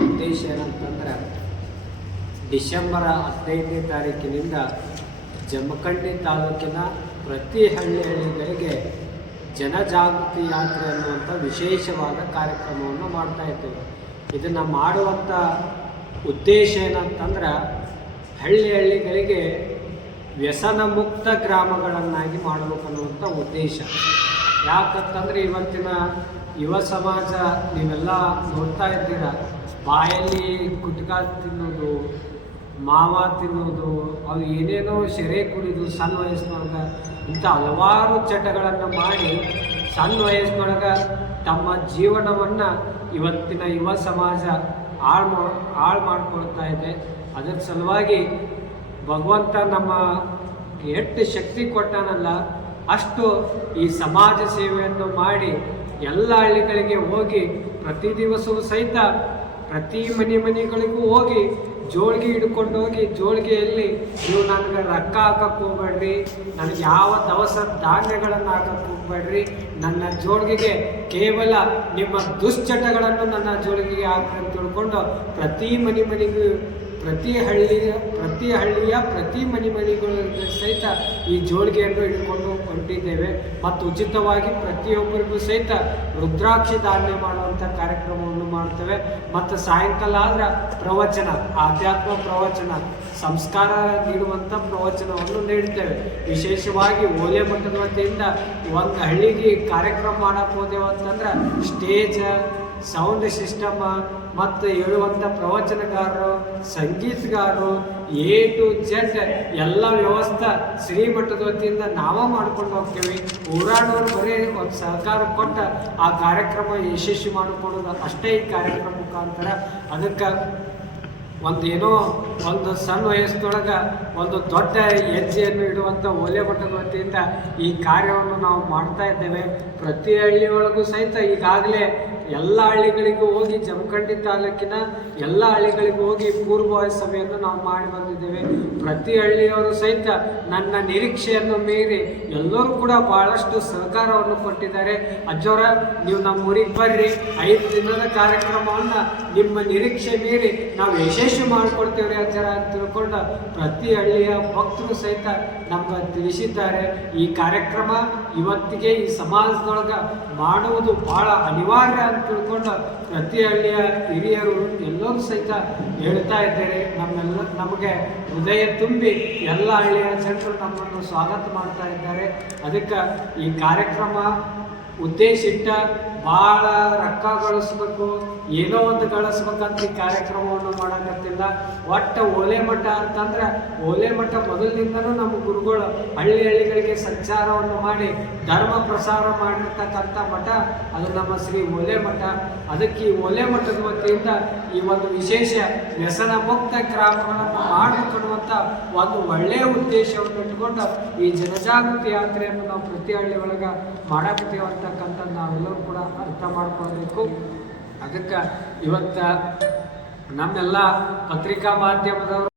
ಉದ್ದೇಶ ಏನಂತಂದ್ರೆ ಡಿಸೆಂಬರ್ ಹದಿನೈದನೇ ತಾರೀಕಿನಿಂದ ಜಮಖಂಡಿ ತಾಲೂಕಿನ ಪ್ರತಿ ಹಳ್ಳಿ ಹಳ್ಳಿಗಳಿಗೆ ಜನಜಾಗೃತಿ ಯಾತ್ರೆ ಅನ್ನುವಂಥ ವಿಶೇಷವಾದ ಕಾರ್ಯಕ್ರಮವನ್ನು ಮಾಡ್ತಾ ಇದ್ದೇವೆ. ಇದನ್ನು ಮಾಡುವಂಥ ಉದ್ದೇಶ ಏನಂತಂದ್ರೆ ಹಳ್ಳಿ ಹಳ್ಳಿಗಳಿಗೆ ವ್ಯಸನ ಮುಕ್ತ ಗ್ರಾಮಗಳನ್ನಾಗಿ ಮಾಡಬೇಕನ್ನುವಂಥ ಉದ್ದೇಶ. ಯಾಕಂತಂದ್ರೆ ಇವತ್ತಿನ ಯುವ ಸಮಾಜ ನೀವೆಲ್ಲ ನೋಡ್ತಾ ಇದ್ದೀರ, ಬಾಯಲ್ಲಿ ಗುಟ್ಕಾ ತಿನ್ನೋದು ಮಾವ ತಿನ್ನೋದು ಅವು ಏನೇನೋ ಸೆರೆ ಕುಡಿದು ಸಣ್ಣ ವಯಸ್ಸಿನೊಳಗೆ ಇಂಥ ಹಲವಾರು ಚಟಗಳನ್ನು ಮಾಡಿ ಸಣ್ಣ ವಯಸ್ಸಿನೊಳಗೆ ತಮ್ಮ ಜೀವನವನ್ನು ಇವತ್ತಿನ ಯುವ ಸಮಾಜ ಹಾಳು ಮಾ, ಹಾಳು ಮಾಡ್ಕೊಳ್ತಾ ಇದೆ. ಅದರ ಸಲುವಾಗಿ ಭಗವಂತ ನಮ್ಮ ಎಷ್ಟು ಶಕ್ತಿ ಕೊಟ್ಟಾನಲ್ಲ, ಅಷ್ಟು ಈ ಸಮಾಜ ಸೇವೆಯನ್ನು ಮಾಡಿ ಎಲ್ಲ ಹಳ್ಳಿಗಳಿಗೆ ಹೋಗಿ ಪ್ರತಿ ದಿವಸವೂ ಸಹಿತ ಪ್ರತಿ ಮನೆ ಮನೆಗಳಿಗೂ ಹೋಗಿ ಜೋಳಿಗೆ ಹಿಡ್ಕೊಂಡು ಹೋಗಿ ಜೋಳಿಗೆಯಲ್ಲಿ ನೀವು ನನಗೆ ರೊಕ್ಕ ಹಾಕಕ್ಕೆ ಹೋಗ್ಬೇಡ್ರಿ, ನನಗೆ ಯಾವ ದವಸ ಧಾನ್ಯಗಳನ್ನು ಹಾಕಕ್ಕೆ ಹೋಗ್ಬೇಡ್ರಿ, ನನ್ನ ಜೋಳಿಗೆಗೆ ಕೇವಲ ನಿಮ್ಮ ದುಶ್ಚಟಗಳನ್ನು ನನ್ನ ಜೋಳಿಗೆಗೆ ಹಾಕಿ ತಿಳ್ಕೊಂಡು ಪ್ರತಿ ಮನೆ ಮನೆಗೂ ಪ್ರತಿ ಹಳ್ಳಿಯ ಪ್ರತಿ ಹಳ್ಳಿಯ, ಪ್ರತಿ ಮನೆ ಮನೆಗಳಿಗೆ ಸಹಿತ ಈ ಜೋಳಿಗೆಯನ್ನು ಇಟ್ಕೊಂಡು ಹೊರಟಿದ್ದೇವೆ. ಮತ್ತು ಉಚಿತವಾಗಿ ಪ್ರತಿಯೊಬ್ಬರಿಗೂ ಸಹಿತ ರುದ್ರಾಕ್ಷಿ ಧಾರಣೆ ಮಾಡುವಂಥ ಕಾರ್ಯಕ್ರಮವನ್ನು ಮಾಡ್ತೇವೆ ಮತ್ತು ಸಾಯಂಕಾಲ ಆದ್ರೆ ಪ್ರವಚನ, ಆಧ್ಯಾತ್ಮ ಪ್ರವಚನ, ಸಂಸ್ಕಾರ ನೀಡುವಂಥ ಪ್ರವಚನವನ್ನು ನೀಡ್ತೇವೆ ವಿಶೇಷವಾಗಿ ಓಲೆ ಮಠದ ವತಿಯಿಂದ ಒಂದು ಹಳ್ಳಿಗೆ ಕಾರ್ಯಕ್ರಮ ಮಾಡಕ್ಕೆ ಹೋದೆವು ಅಂತಂದ್ರೆ ಸ್ಟೇಜ್ ಸೌಂಡ್ ಸಿಸ್ಟಮ್ ಮತ್ತು ಹೇಳುವಂಥ ಪ್ರವಚನಗಾರರು, ಸಂಗೀತಗಾರರು, ಎ ಟು ಜೆಡ್ ಎಲ್ಲ ವ್ಯವಸ್ಥೆ ಶ್ರೀಮಠದ ವತಿಯಿಂದ ನಾವೇ ಮಾಡ್ಕೊಂಡು ಹೋಗ್ತೀವಿ. ಊರಾಡೋರು ಬರೀ ಒಂದು ಸಹಕಾರ ಕೊಟ್ಟು ಆ ಕಾರ್ಯಕ್ರಮ ಯಶಸ್ವಿ ಮಾಡಿಕೊಡೋದು ಅಷ್ಟೇ ಈ ಕಾರ್ಯಕ್ರಮ ಮುಖಾಂತರ. ಅದಕ್ಕೆ ಒಂದು ಏನೋ ಒಂದು ಸಣ್ಣ ವಯಸ್ಸಿನೊಳಗೆ ಒಂದು ದೊಡ್ಡ ಹೆಜ್ಜೆಯನ್ನು ಇಡುವಂಥ ಓಲೆ ಮಠದ ವತಿಯಿಂದ ಈ ಕಾರ್ಯವನ್ನು ನಾವು ಮಾಡ್ತಾ ಇದ್ದೇವೆ. ಪ್ರತಿ ಹಳ್ಳಿಯೊಳಗೂ ಸಹಿತ ಈಗಾಗಲೇ ಎಲ್ಲ ಹಳ್ಳಿಗಳಿಗೂ ಹೋಗಿ ಜಮಖಂಡಿ ತಾಲೂಕಿನ ಎಲ್ಲ ಹಳ್ಳಿಗಳಿಗೂ ಹೋಗಿ ಪೂರ್ವ ಸಭೆಯನ್ನು ನಾವು ಮಾಡಿ ಬಂದಿದ್ದೇವೆ. ಪ್ರತಿ ಹಳ್ಳಿಯವರು ಸಹಿತ ನನ್ನ ನಿರೀಕ್ಷೆಯನ್ನು ಮೀರಿ ಎಲ್ಲರೂ ಕೂಡ ಬಹಳಷ್ಟು ಸಹಕಾರವನ್ನು ಕೊಟ್ಟಿದ್ದಾರೆ. ಅಜ್ಜವರ ನೀವು ನಮ್ಮ ಊರಿಗೆ ಬರ್ರಿ. ಐದು ದಿನದ ಕಾರ್ಯಕ್ರಮವನ್ನು ನಿಮ್ಮ ನಿರೀಕ್ಷೆ ಮೀರಿ ನಾವು ಯಶಸ್ವಿ ಮಾಡಿಕೊಡ್ತೇವೆ ಅಜ್ಜರ ಅಂತ ತಿಳ್ಕೊಂಡು ಪ್ರತಿ ಹಳ್ಳಿಯ ಭಕ್ತರು ಸಹಿತ ನಮ್ಗೆ ತಿಳಿಸಿದ್ದಾರೆ. ಈ ಕಾರ್ಯಕ್ರಮ ಇವತ್ತಿಗೆ ಈ ಸಮಾಜದೊಳಗೆ ಮಾಡುವುದು ಬಹಳ ಅನಿವಾರ್ಯ ಅಂತ ತಿಳ್ಕೊಂಡು ಪ್ರತಿ ಹಳ್ಳಿಯ ಹಿರಿಯರು ಎಲ್ಲರೂ ಸಹಿತ ಹೇಳ್ತಾ ಇದ್ದಾರೆ ನಮ್ಮೆಲ್ಲ, ನಮಗೆ ಹೃದಯ ತುಂಬಿ ಎಲ್ಲ ಹಳ್ಳಿಯ ಜನರು ನಮ್ಮನ್ನು ಸ್ವಾಗತ ಮಾಡ್ತಾ ಇದ್ದಾರೆ. ಅದಕ್ಕೆ ಈ ಕಾರ್ಯಕ್ರಮ ಉದ್ದೇಶ ಇಟ್ಟ ಭಾಳ ರೊಕ್ಕ ಗಳಿಸ್ಬೇಕು, ಏನೋ ಒಂದು ಗಳಿಸ್ಬೇಕಂತ ಈ ಕಾರ್ಯಕ್ರಮವನ್ನು ಮಾಡೋಕತ್ತಿಲ್ಲ. ಒಟ್ಟು ಓಲೆ ಮಠ ಅಂತಂದ್ರೆ, ಓಲೆ ಮಠ ಮೊದಲಿನಿಂದನೂ ನಮ್ಮ ಗುರುಗಳು ಹಳ್ಳಿ ಹಳ್ಳಿಗಳಿಗೆ ಸಂಚಾರವನ್ನು ಮಾಡಿ, ಧರ್ಮ ಪ್ರಸಾರ ಮಾಡಿರ್ತಕ್ಕಂಥ ಮಠ, ಅದು ನಮ್ಮ ಶ್ರೀ ಓಲೆ ಮಠ. ಅದಕ್ಕೆ ಈ ಓಲೆ ಮಠದ ವತಿಯಿಂದ ಈ ಒಂದು ವಿಶೇಷ ವ್ಯಸನ ಮುಕ್ತ ಕ್ರಮಗಳನ್ನು ಮಾಡಬೇಕು ಒಂದು ಒಳ್ಳೆಯ ಉದ್ದೇಶವನ್ನು ಇಟ್ಕೊಂಡು ಈ ಜನಜಾಗೃತಿ ಯಾತ್ರೆಯನ್ನು ನಾವು ಪ್ರತಿ ಹಳ್ಳಿ ಒಳಗೆ ಮಾಡಕತ್ತೇವೆ ಅಂತಕ್ಕಂಥ ನಾವೆಲ್ಲರೂ ಕೂಡ ಅರ್ಥ ಮಾಡ್ಕೊಳ್ಬೇಕು. ಅದಕ್ಕೆ ಇವತ್ತು ನಮ್ಮೆಲ್ಲ ಪತ್ರಿಕಾ ಮಾಧ್ಯಮದವರು